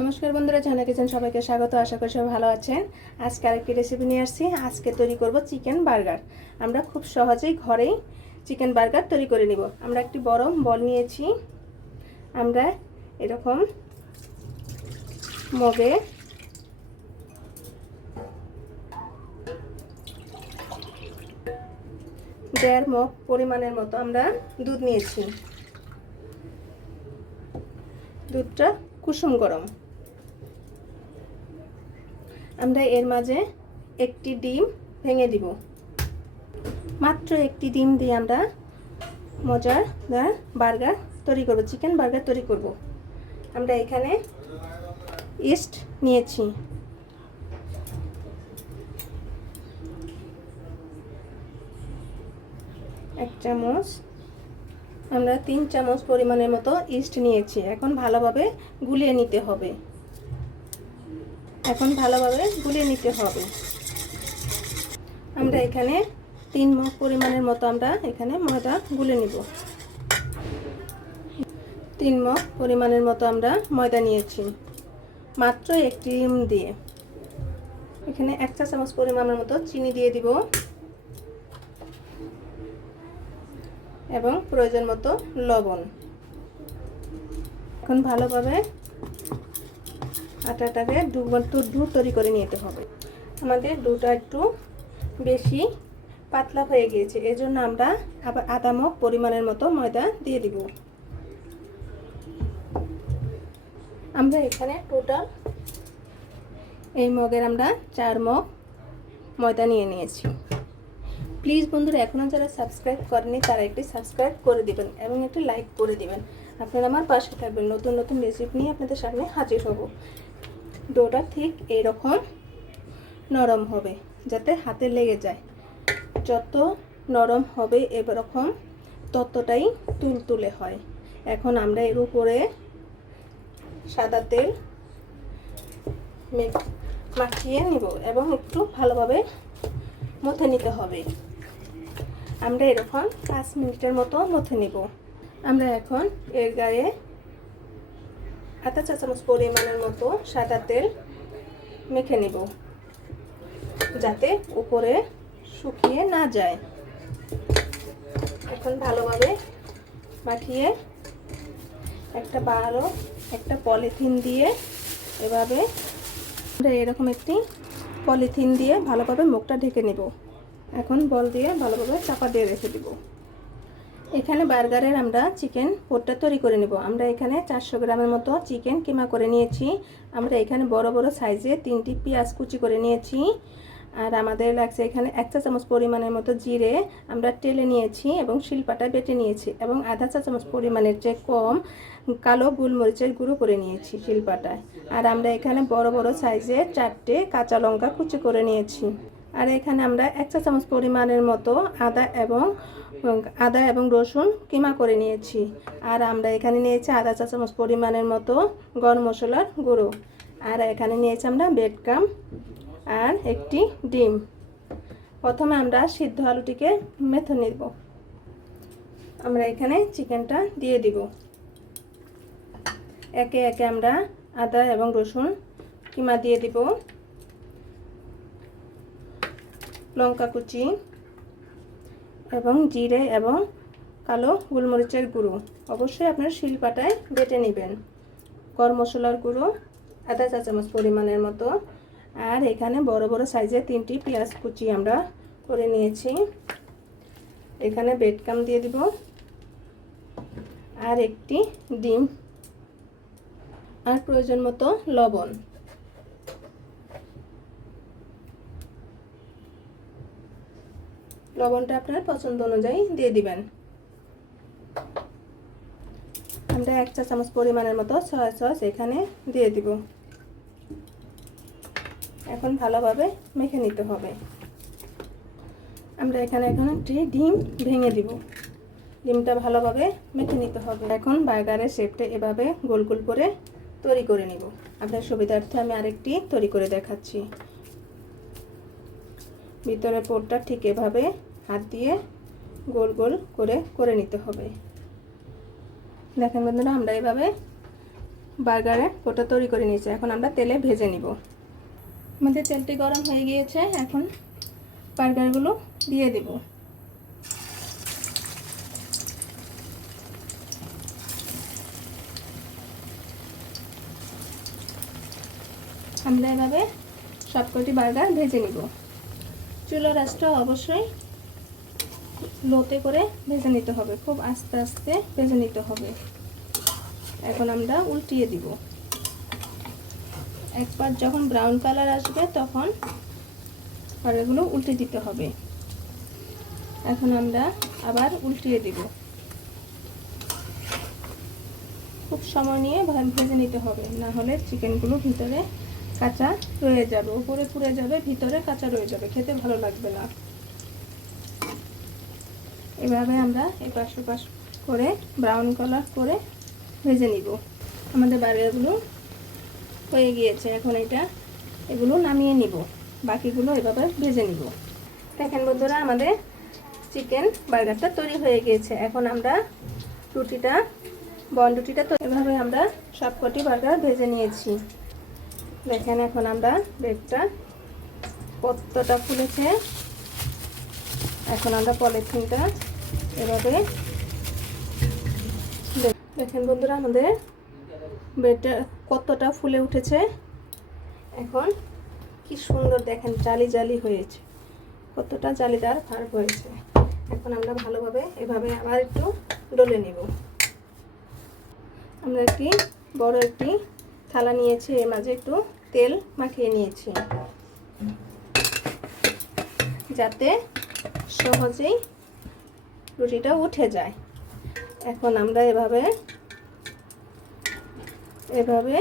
নমস্কার বন্ধুরা, ঝর্ণা কিচেন সবাইকে স্বাগত। আশা করি সবাই ভালো আছেন। আজকে আরেকটি রেসিপি নিয়ে আসছি। আজকে তৈরি করব চিকেন বার্গার। আমরা খুব সহজেই ঘরেই চিকেন বার্গার তৈরি করে নিব। আমরা একটি বড় বল নিয়েছি। আমরা এরকম মগে 1.5 মগ পরিমাণের মতো আমরা দুধ নিয়েছি। দুধটা কুসুম গরম। আমরা এর মাঝে একটি ডিম ভেঙে দিব। মাত্র একটি ডিম দিয়ে আমরা মজাদার বার্গার তৈরি করব, চিকেন বার্গার তৈরি করব। আমরা এখানে ইস্ট নিয়েছি। এক চামচ। আমরা 3 চামচ পরিমাণের মতো ইস্ট নিয়েছি। এখন ভালোভাবে গুলিয়ে নিতে হবে। আমরা এখানে 3 মগ পরিমাণের মতো আমরা এখানে ময়দা গুলে নিব। 3 মগ পরিমাণের মতো আমরা ময়দা নিয়েছি মাত্র একটি ডিম দিয়ে। এখানে 1 চা চামচ পরিমাণের মতো চিনি দিয়ে দিব এবং প্রয়োজন মতো লবণ। এখন ভালোভাবে আটাটাকে ডু তৈরি করে নিতে হবে। আমাদের ডুটা একটু বেশি পাতলা হয়ে গিয়েছে, এজন্য আমরা আবার আধা মগ পরিমাণের মতো ময়দা দিয়ে দিব। আমরা এখানে টোটাল এই মগের আমরা 4 মগ ময়দা নিয়ে নিয়েছি। প্লিজ বন্ধুরা, এখনও যারা সাবস্ক্রাইব করেনি তারা একটি সাবস্ক্রাইব করে দিবেন এবং একটি লাইক করে দিবেন। আপনারা আমার পাশে থাকবেন। নতুন নতুন রেসিপি নিয়ে আপনাদের সামনে হাজির হব। ডোটা ঠিক এইরকম নরম হবে, যাতে হাতে লেগে যায়। যত নরম হবে এরকম ততটাই তুলতুলে হয়। এখন আমরা এর উপরে সাদা তেল মাখিয়ে নিব এবং একটু ভালোভাবে মথে নিতে হবে। আমরা এরকম 5 মিনিটের মতো মথে নিব। আমরা এখন এর গায়ে আধা চা চামচ পরিমাণের মতো সাদা তেল মেখে নিব, যাতে উপরে শুকিয়ে না যায়। এখন ভালোভাবে মাখিয়ে একটা পলিথিন দিয়ে এভাবে আমরা এরকম একটি পলিথিন দিয়ে ভালোভাবে মুখটা ঢেকে নেব। এখন বল দিয়ে ভালোভাবে চাপা দিয়ে রেখে দিব। এখানে বার্গারের আমরা চিকেন পোরটা তৈরি করে নেব। আমরা এখানে 400 গ্রামের মতো চিকেন কিমা করে নিয়েছি। আমরা এখানে বড় বড় সাইজে 3টি পেঁয়াজ কুচি করে নিয়েছি। আর আমাদের লাগছে এখানে 1 চা চামচ পরিমাণের মতো জিরে আমরা টেলে নিয়েছি এবং শিলপাটায় বেটে নিয়েছি এবং আধা চা চামচ পরিমাণের চেয়ে কম কালো গোলমরিচের গুঁড়ো করে নিয়েছি শিলপাটায়। আর আমরা এখানে বড় বড় সাইজে 4টে কাঁচা লঙ্কা কুচি করে নিয়েছি। আর এখানে আমরা 1 চা চামচ পরিমাণের মতো আদা এবং রসুন কিমা করে নিয়েছি। আর আমরা এখানে নিয়েছি আধা চা চামচ পরিমাণের মতো গরম মশলার গুঁড়ো। আর এখানে নিয়েছি আমরা বেডক্রাম আর একটি ডিম। প্রথমে আমরা সিদ্ধ আলুটিকে মেখে নেব। আমরা এখানে চিকেনটা দিয়ে দিব। একে একে আমরা আদা এবং রসুন কিমা দিয়ে দিব, লঙ্কা কুচি এবং জিরে এবং কালো গোলমরিচের গুঁড়ো। অবশ্যই আপনার শিলপাটায় বেটে নেবেন। গরম মশলার গুঁড়ো আধা চা চামচ পরিমাণের মতো। আর এখানে বড় বড় সাইজে 3টি পেঁয়াজ কুচি আমরা করে নিয়েছি। এখানে বেডক্রাম দিয়ে দিব আর একটি ডিম আর প্রয়োজন মতো লবণ। লবণটা আপনার পছন্দ অনুযায়ী দিয়ে দিবেন। আমরা 1 চা চামচ পরিমাণের মতো সয়া সস এখানে দিয়ে দিব। এখন ভালোভাবে মেখে নিতে হবে। আমরা এখানে একটি ডিম ভেঙে দিব। ডিমটা ভালোভাবে মেখে নিতে হবে। এখন বার্গারের শেপটা এভাবে গোল গোল করে তৈরি করে নিব। আপনার সুবিধার্থে আমি আরেকটি তৈরি করে দেখাচ্ছি। ভিতরে পোরটা ঠিক এভাবে হাত দিয়ে গোল গোল করে নিতে হবে। দেখেন বন্ধুরা, আমরা এভাবে বার্গারের ওটা তৈরি করে নিয়েছি। এখন আমরা তেলে ভেজে নিব। আমাদের তেলটি গরম হয়ে গিয়েছে, এখন বার্গারগুলো দিয়ে দেব। আমরা এভাবে সবকটি বার্গার ভেজে নিব। চুলার আঁচটা অবশ্যই লোতে করে ভেজে নিতে হবে, খুব আস্তে আস্তে ভেজে নিতে হবে। এখন আমরা উল্টিয়ে দিব। একবার যখন ব্রাউন কালার আসবে তখন বার্গারগুলো উল্টে দিতে হবে। এখন আমরা আবার উল্টিয়ে দিব। খুব সময় নিয়ে ভেজে নিতে হবে, না হলে চিকেনগুলো ভিতরে কাঁচা রয়ে যাবে, উপরে পুড়ে যাবে, ভিতরে কাঁচা রয়ে যাবে, খেতে ভালো লাগবে না। এভাবে আমরা এপাশ ওপাশ করে ব্রাউন কালার করে ভেজে নিব। আমাদের বার্গারগুলো হয়ে গিয়েছে, এখন এগুলো নামিয়ে নিব, বাকিগুলো এভাবে ভেজে নিব। দেখেন বন্ধুরা, আমাদের চিকেন বার্গারটা তৈরি হয়ে গিয়েছে। এখন আমরা বন রুটিটা তো এভাবে আমরা সবকটি বার্গার ভেজে নিয়েছি। দেখেন এখন আমরা ব্রেডটা কতটা ফুলেছে। এখন আমরা পলিথিনটা এভাবে দেখেন বন্ধুরা, আমাদের ব্রেডটা কতটা ফুলে উঠেছে। এখন কি সুন্দর দেখেন, জালি জালি হয়েছে, কতটা জালিদার ভার হয়েছে। এখন আমরা ভালোভাবে এভাবে আবার একটু ডলে নেব। আমরা বড় একটি থালা নিয়েছি, এর মাঝে একটু তেল মাখিয়ে নিয়েছি যাতে সহজেই রুটিটা উঠে যায়। এখন আমরা এভাবে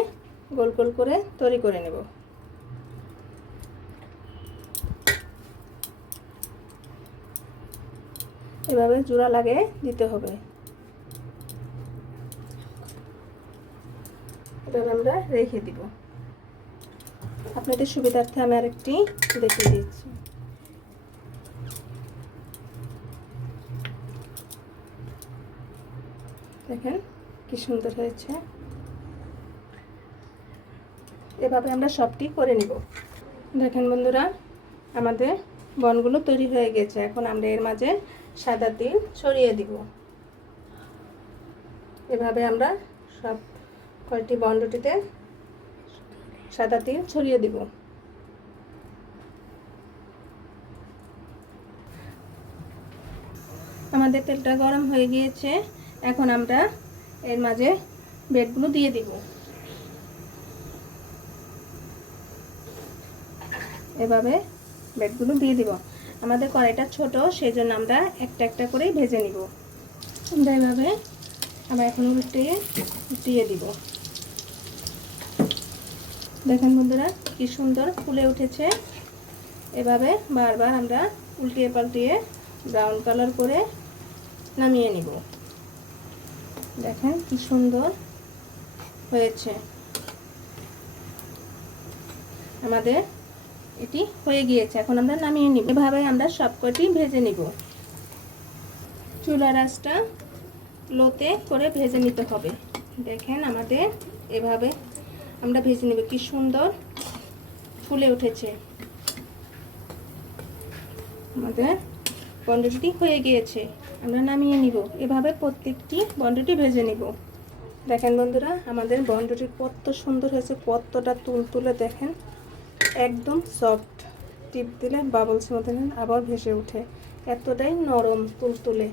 গোল গোল করে তৈরি করে নেব। এভাবে জোড়া লাগিয়ে দিতে হবে। এভাবে আমরা রেখে দিব। আপনাদের সুবিধার্থে আমি আরেকটি দেখিয়ে দিচ্ছি। দেখেন কি সুন্দর হয়েছে। এভাবে আমরা সবটি করে নিব। দেখেন বন্ধুরা, আমাদের বনগুলো তৈরি হয়ে গেছে। এখন আমরা এর মাঝে সাদা তিল ছড়িয়ে দিব। এভাবে আমরা সব কয়টি বন রুটিতে সাদা তিল ছড়িয়ে দিব। আমাদের তেলটা গরম হয়ে গিয়েছে, এখন আমরা এর মাঝে ব্রেডগুলো দিয়ে দিব। এভাবে ব্রেডগুলো দিয়ে দিব। আমাদের কড়াইটা ছোট, সেই জন্য আমরা একটা একটা করেই ভেজে নিব। আমরা এভাবে আবার এখন উল্টিয়ে দিব। দেখেন বন্ধুরা, কি সুন্দর ফুলে উঠেছে। এভাবে বারবার আমরা উল্টিয়ে পাল্টিয়ে ব্রাউন কালার করে নামিয়ে নিব। দেখেন কি সুন্দর হয়েছে। আমাদের এটি হয়ে গিয়েছে, এখন আমরা নামিয়ে নিব। এভাবে আমরা সবকটি ভেজে নিব। চুলার আঁচটা লোতে করে ভেজে নিতে হবে। দেখেন আমাদের এভাবে আমরা ভেজে নেব, কি সুন্দর ফুলে উঠেছে। আমাদের বন্ডটি হয়ে গিয়েছে, আমরা নামিয়ে নিব। এভাবে প্রত্যেকটি বন্ডটি ভেজে নিব। দেখেন বন্ধুরা, আমাদের বন্ডটি কত সুন্দর হয়েছে, কতটা তুলতুলে। দেখেন একদম সফট, টিপ দিলে বাবলস মতন আবার ভেসে ওঠে, এতটাই নরম তুলতুলে।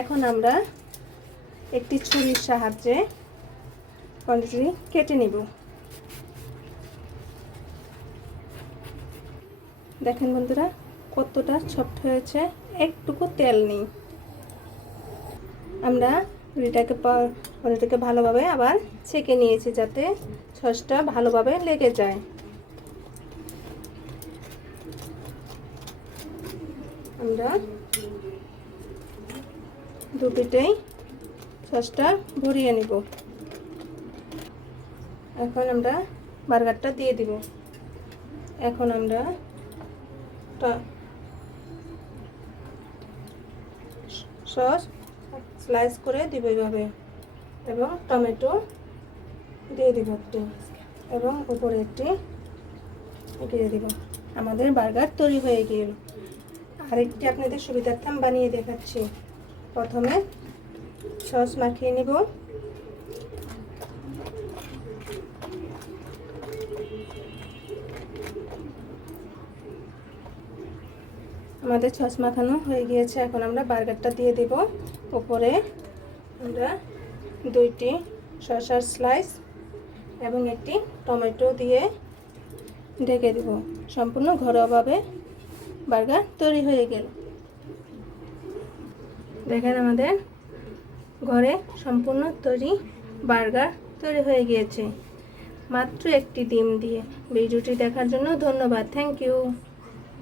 এখন আমরা একটি ছুরির সাহায্যে বন্ডটি কেটে নিব। দেখেন বন্ধুরা, কতটা সফট হয়েছে, একটুকু তেল নেই। আমরা রুটিটাকে ভালোভাবে আবার ছেঁকে নিয়েছি যাতে সসটা ভালোভাবে লেগে যায়। আমরা দুপিটেই সসটা ভরিয়ে নিব। এখন আমরা বার্গারটা দিয়ে দিব। এখন আমরা সস স্লাইস করে দিব এইভাবে, এবং টমেটো দিয়ে দিব একটু, এবং উপরে একটি দিয়ে দিব। আমাদের বার্গার তৈরি হয়ে গেল। আরেকটি আপনাদের সুবিধার্থে আমি বানিয়ে দেখাচ্ছি। প্রথমে সস মাখিয়ে নিব। আমাদের সস মাখানো হয়ে গিয়েছে। এখন আমরা বার্গারটা দিয়ে দেব। উপরে আমরা 2টি শসার স্লাইস এবং একটি টমেটো দিয়ে ঢেকে দেব। সম্পূর্ণ ঘরোয়াভাবে বার্গার তৈরি হয়ে গেল। দেখেন আমাদের ঘরে সম্পূর্ণ তৈরি বার্গার তৈরি হয়ে গিয়েছে মাত্র একটি ডিম দিয়ে। ভিডিওটি দেখার জন্য ধন্যবাদ। Thank you.